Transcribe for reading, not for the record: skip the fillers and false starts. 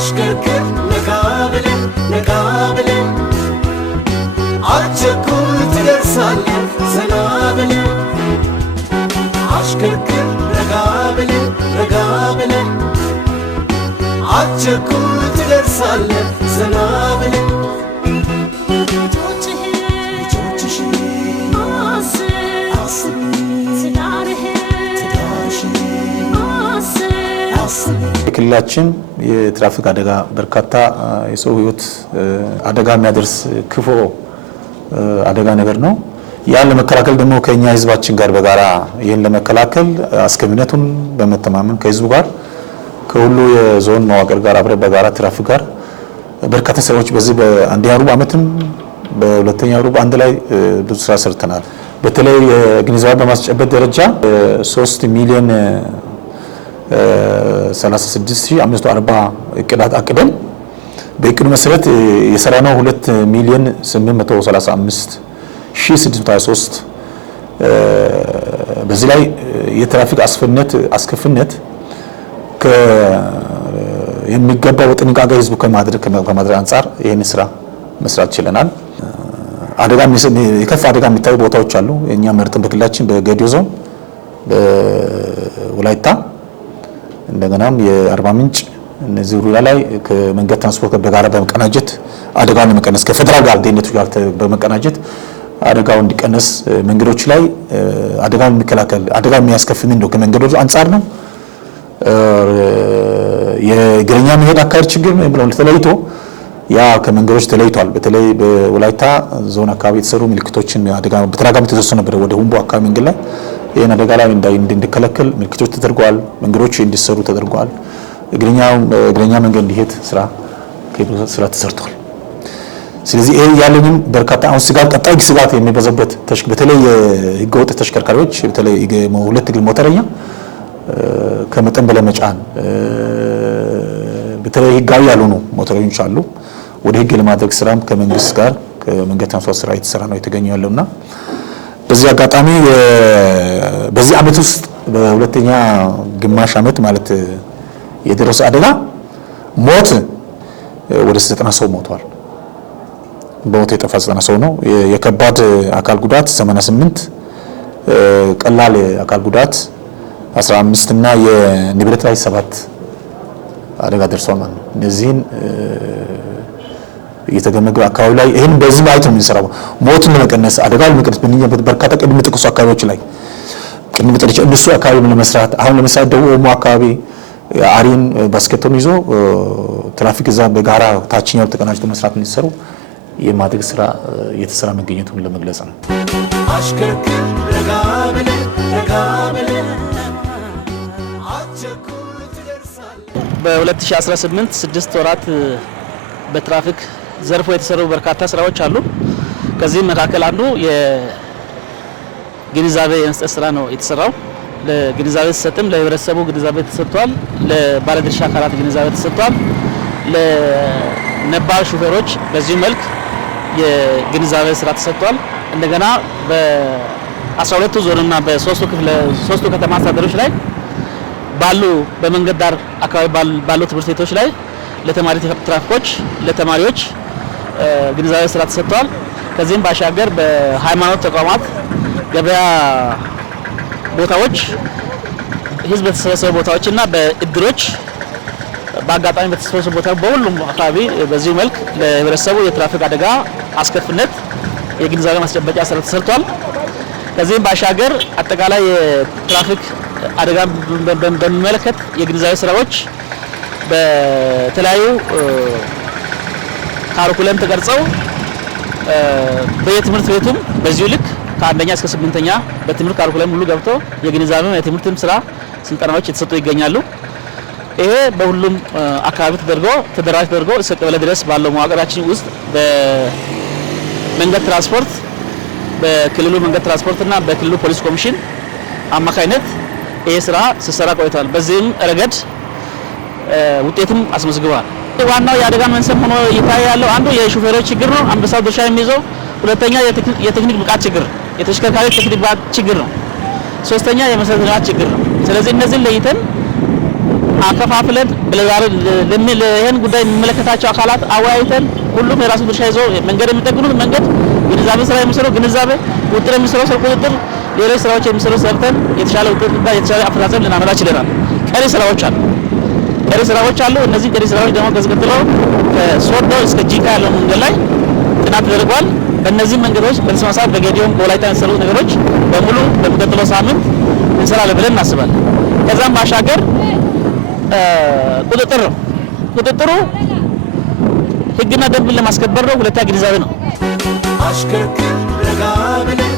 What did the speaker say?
አሽከርክር ነቃ ብለህ አትቸኩል ትደርሳለህ ዘና ብለህ አሽከርክር ነቃ ብለህ አትቸኩል ትደርሳለህ ዘና ብለህ ክልላችን የትራፊክ አደጋ በርካታ የሰው ህይወት አደጋ የሚያደርስ ክፉ አደጋ ነገር ነው። ያን ለመከላከል ደግሞ ከኛ ህዝባችን ጋር በጋራ ይሄን ለመከላከል አስከፊነቱን በመተማመን ከህዝቡ ጋር ከሁሉ የዞን መዋቅር ጋር አብረ በጋራ ትራፊክ ጋር በርካታ ስራዎች በዚህ በአንደኛ ሩብ ዓመትም በሁለተኛ ሩብ አንድ ላይ ብዙ ስራ ሰርተናል። በተለይ ግንዛቤ በማስጨበጥ ደረጃ 3 ሚሊዮን 36540 እቅዳት አቅደን በእቅዱ መሰረት የሰራነው 2 ሚሊዮን 835623 በዚህ ላይ የትራፊክ አስከፊነት የሚገባው ጥንቃቄ ህዝቡ ከማድረግ አንፃር ይሄን ስራ መስራት ችለናል። አደጋ የከፋ አደጋ የሚታዩ ቦታዎች አሉ። እኛ መርጠን በክልላችን በጌዲዮ ዞን በወላይታ እንደገናም የአርባ ምንጭ እነዚህ ሩላ ላይ ከመንገድ ትራንስፖርት በጋራ በመቀናጀት አደጋውን ለመቀነስ ከፌደራል ጋር ደህንነቱ ጋር በመቀናጀት አደጋው እንዲቀነስ መንገዶች ላይ አደጋውን የሚከላከል አደጋ የሚያስከፍል እንደው ከመንገዶች አንፃር ነው። የእግረኛ መሄድ አካባቢ ችግር ነው ብለው ተለይቶ ያ ከመንገዶች ተለይቷል። በተለይ በወላይታ ዞን አካባቢ የተሰሩ ምልክቶችን አደጋ በተራጋሚ ተሰሰ ነበር ወደ ሁምቦ አካባቢ መንገድ ላይ ይሄን አደጋ ላይ እንዲከለከል ምልክቶች ተደርገዋል። መንገዶች እንዲሰሩ ተደርገዋል። እግረኛ መንገድ እንዲሄድ ስራ ተሰርቷል። ስለዚህ ይሄ ያለንም በርካታ አሁን ቀጣይ ስጋት የሚበዛበት በተለይ የህገወጥ ተሽከርካሪዎች በተለይ ሁለት እግር ሞተረኛ ከመጠን በላይ መጫን በተለይ ህጋዊ ያልሆኑ ሞተረኞች አሉ። ወደ ህግ ለማድረግ ስራም ከመንግስት ጋር ከመንገድ ትራንስፖርት ስራ የተሰራ ነው የተገኘው ያለውና በዚህ አጋጣሚ በዚህ አመት ውስጥ በሁለተኛ ግማሽ አመት ማለት የደረሰ አደጋ ሞት ወደ 90 ሰው ሞቷል። በሞት የጠፋ 90 ሰው ነው። የከባድ አካል ጉዳት 88፣ ቀላል አካል ጉዳት 15 እና የንብረት ላይ 7 አደጋ ደርሷል ማለት ነው። እነዚህን እየተገመገመ አካባቢ ላይ ይሄን በዚህ ማለት ነው የሚሰራው ሞትን ለመቀነስ አደጋውን ለመቀነስ በእነዚህ በርካታ ቅድመ ጥቅሱ አካባቢዎች ላይ ቅድመ ጥቅሱ እነሱ አካባቢ ለመስራት አሁን ለምሳሌ ደቡብ አካባቢ አሪን ባስኬቶን ይዞ ትራፊክ እዛ በጋራ ታችኛው ተቀናጅቶ መስራት እንዲሰሩ የማድረግ ስራ እየተሰራ መገኘቱን ለመግለጽ ነው። አሽከርክር ረጋ ብለህ በ2018 6 ወራት በትራፊክ ዘርፎ የተሰሩ በርካታ ስራዎች አሉ። ከዚህ መካከል አንዱ የግንዛቤ የመስጠት ስራ ነው የተሰራው። ለግንዛቤ ተሰጥም ለህብረተሰቡ ግንዛቤ ተሰጥቷል። ለባለድርሻ አካላት ግንዛቤ ተሰጥቷል። ለነባር ሹፌሮች በዚህ መልክ የግንዛቤ ስራ ተሰጥቷል። እንደገና በ12ቱ ዞንና በ3ቱ ከተማ አስተዳደሮች ላይ ባሉ በመንገድ ዳር አካባቢ ባሉ ትምህርት ቤቶች ላይ ለተማሪ ትራፊኮች ለተማሪዎች ግንዛቤ ስራ ተሰጥቷል። ከዚህም ባሻገር በሃይማኖት ተቋማት፣ ገበያ ቦታዎች፣ ህዝብ በተሰበሰቡ ቦታዎችና በእድሮች በአጋጣሚ በተሰበሰቡ ቦታዎች በሁሉም አካባቢ በዚህ መልክ ለህብረተሰቡ የትራፊክ አደጋ አስከፊነት የግንዛቤ ማስጨበጫ ስራ ተሰርቷል። ከዚህም ባሻገር አጠቃላይ የትራፊክ አደጋ በሚመለከት የግንዛቤ ስራዎች በተለያዩ ካሪኩለም ተቀርጸው በየትምህርት ቤቱም በዚሁ ልክ ከአንደኛ እስከ 8ኛ በትምህርት ካሪኩለም ሁሉ ገብቶ የግንዛቤም የትምህርትም ስራ ስልጠናዎች የተሰጡ ይገኛሉ። ይሄ በሁሉም አካባቢ ተደራጅቶ እስከ ቀበሌ ድረስ ባለው መዋቅራችን ውስጥ በመንገድ ትራንስፖርት በክልሉ መንገድ ትራንስፖርትና በክልሉ ፖሊስ ኮሚሽን አማካይነት ይሄ ስራ ሲሰራ ቆይቷል። በዚህም ረገድ ውጤትም አስመዝግቧል። ዋናው የአደጋ መንስኤ ሆኖ እየታየ ያለው አንዱ የሹፌሮች ችግር ነው፣ አንበሳው ድርሻ የሚይዘው። ሁለተኛ የቴክኒክ ብቃት ችግር፣ የተሽከርካሪዎች ቴክኒክ ብቃት ችግር ነው። ሶስተኛ የመሰረተ ልማት ችግር ነው። ስለዚህ እነዚህን ለይተን አከፋፍለን ይሄን ጉዳይ የሚመለከታቸው አካላት አወያይተን ሁሉም የራሱ ድርሻ ይዞ መንገድ የሚጠግኑት መንገድ፣ ግንዛቤ ስራ የሚሰራው ግንዛቤ፣ ቁጥጥር የሚሰራው ቁጥጥር፣ ሌሎች ስራዎች የሚሰሩ ሰርተን የተሻለ ውጤትና የተሻለ አፈጻጸም ልናመጣ ችለናል። ቀሪ ስራዎች አሉ። እነዚህ ቀሪ ስራዎች ደግሞ ከዝቅጥሎ ከሶዶ እስከ ጂካ ያለው መንገድ ላይ ጥናት ተደርጓል። በእነዚህ መንገዶች በተመሳሳይ በጌዲዮን በወላይታ የሚሰሩ ነገሮች በሙሉ በሚቀጥለው ሳምንት እንሰራለን ብለን እናስባለን። ከዛም ባሻገር ቁጥጥሩ ህግና ደንብን ለማስከበር ነው። ሁለተኛ ግንዛቤ ነው። አሽከርክር ረጋ ብለህ